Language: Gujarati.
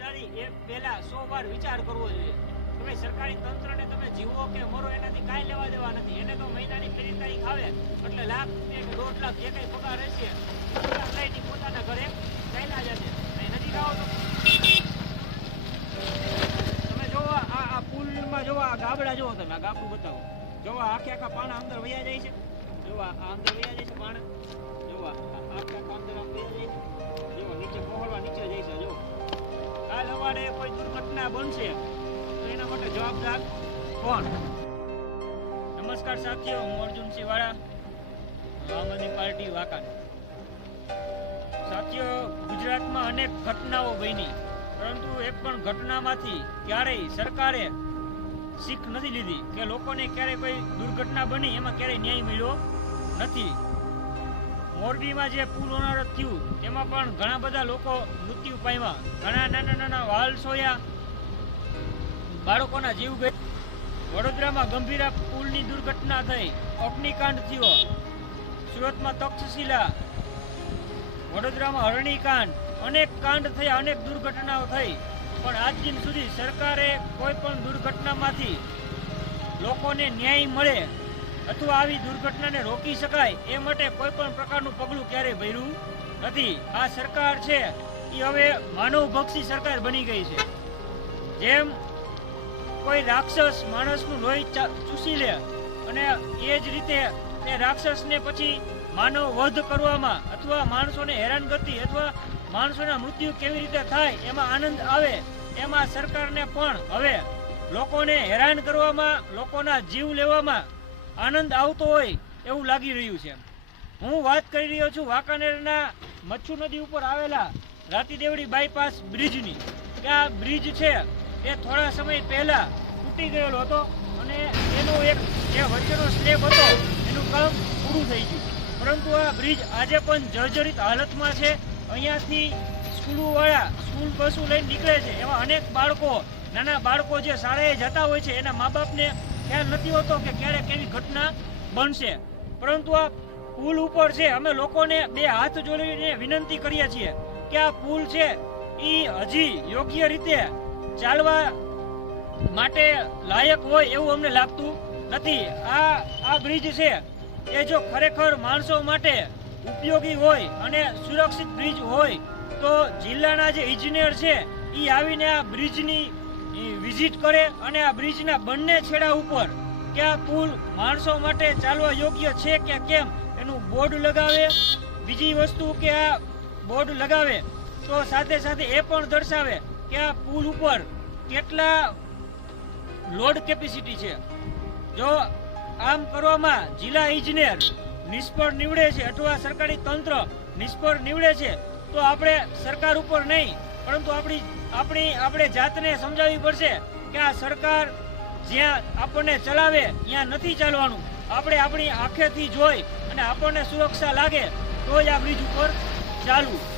ચાલી એ પહેલા 100 વાર વિચાર કરવો જોઈએ. તમે સરકારી તંત્રને તમે જીવો કે મરો એનાથી કાંઈ લેવા દેવા નથી. એને તો મહિનાની પહેલી તારીખ આવે એટલે લાખ કે 1.5 લાખ જે કંઈ પગાર હશે લઈને પોતાના ઘરે ચાલ્યા જશે. નથી ખાવો તો તમે જોવો આ પુલમાં જોવો, આ ગાબડા જોવો, તમે આ ગાબડું બતાવો, જોવો આખા પાણા અંદર વયા જાય છે. જોવા આ અંદર વયા જાય છે પાણા, જોવા આખા અંદર આમ વયા જાય છે. જોવો નીચે પહોળવા નીચે જાય છે. જો કાલ સવારે કોઈ દુર્ઘટના બનશે તો એના માટે જવાબદાર કોણ? નમસ્કાર સાથીઓ, હું અર્જુનસિંહ વાળા, આમ આદમી પાર્ટી વાંકાનેર. સાથીઓ, ગુજરાતમાં અનેક ઘટનાઓ બની, પરંતુ એક પણ ઘટનામાંથી ક્યારેય સરકારે શીખ નથી લીધી કે લોકોને ક્યારેય કોઈ દુર્ઘટના બની એમાં ક્યારેય ન્યાય મળ્યો નથી. મોરબીમાં જે પુલ હોનારત થયું તેમાં પણ ઘણા બધા લોકો મૃત્યુ પામ્યા, ઘણા નાના નાના વાલસોયા, બાળકોના જીવ ગયા. વડોદરામાં ગંભીરા પુલની દુર્ઘટના થઈ, અગ્નિકાંડ થયો. સુરતમાં તક્ષશિલા, વડોદરામાં હરણીકાંડ, અનેક કાંડ થયા, અનેક દુર્ઘટનાઓ થઈ. પણ આજ દિન સુધી સરકારે કોઈ પણ દુર્ઘટનામાંથી લોકોને ન્યાય મળે અથવા આવી દુર્ઘટનાને રોકી શકાય એ માટે કોઈ પણ પ્રકારનું પગલું ક્યારેય ભર્યું નથી. આ સરકાર છે એ હવે માનવભક્ષી સરકાર બની ગઈ છે. જેમ કોઈ રાક્ષસ માણસનું લોહી ચૂસી લે અને એ જ રીતે એ રાક્ષસને પછી માનવ વધ કરવામાં અથવા માણસોને હેરાનગતિ અથવા માણસોના મૃત્યુ કેવી રીતે થાય એમાં આનંદ આવે, એમાં સરકારને પણ હવે લોકોને હેરાન કરવામાં, લોકોના જીવ લેવામાં આનંદ આવતો હોય એવું લાગી રહ્યું છે. હું વાત કરી રહ્યો છું વાંકાનેરના મચ્છુ નદી ઉપર આવેલા રાતીદેવડી બાયપાસ બ્રિજની. કે આ બ્રિજ છે એ થોડા સમય પહેલા તૂટી ગયેલો હતો અને એનો એક જે વચ્ચેનો સ્લેબ હતો એનું કામ પૂરું થઈ ગયું, પરંતુ આ બ્રિજ આજે પણ જર્જરિત હાલતમાં છે. અહીંયાથી સ્કૂલવાળા સ્કૂલ બસો લઈને નીકળે છે, એમાં અનેક બાળકો, નાના બાળકો જે શાળાએ જતા હોય છે એના મા બાપને ખ્યાલ નથી હોતો કે ક્યારે કેવી ઘટના બનશે. પરંતુ આ પુલ ઉપર છે, અમે લોકોને બે હાથ જોડીને વિનંતી કરીએ છીએ કે આ પુલ છે એ હજી યોગ્ય રીતે ચાલવા માટે લાયક હોય એવું અમને લાગતું નથી. આ બ્રિજ છે એ જો ખરેખર માણસો માટે ઉપયોગી હોય અને સુરક્ષિત બ્રિજ હોય તો જિલ્લાના જે ઇજનેર છે એ આવીને આ બ્રિજની વિઝિટ કરે અને આ બ્રિજના બંને છેડા ઉપર કે આ પુલ માણસો માટે ચાલવા યોગ્ય છે કે કેમ એનું બોર્ડ લગાવે. બીજી વસ્તુ કે આ બોર્ડ લગાવે તો સાથે સાથે એ પણ દર્શાવે કે આ પુલ ઉપર કેટલા લોડ કેપેસિટી છે. જો આમ કરવામાં જિલ્લા ઇજનેર નિષ્ફળ નીવડે છે અથવા સરકારી તંત્ર નિષ્ફળ નીવડે છે તો આપણે સરકાર ઉપર નહીં પરંતુ આપણે જાતને સમજાવવી પડશે કે આ સરકાર જ્યાં આપણને ચલાવે ત્યાં નથી ચાલવાનું. આપણે આપણી આંખેથી જોઈ અને આપણને સુરક્ષા લાગે તો જ આ બ્રિજ ઉપર ચાલવું.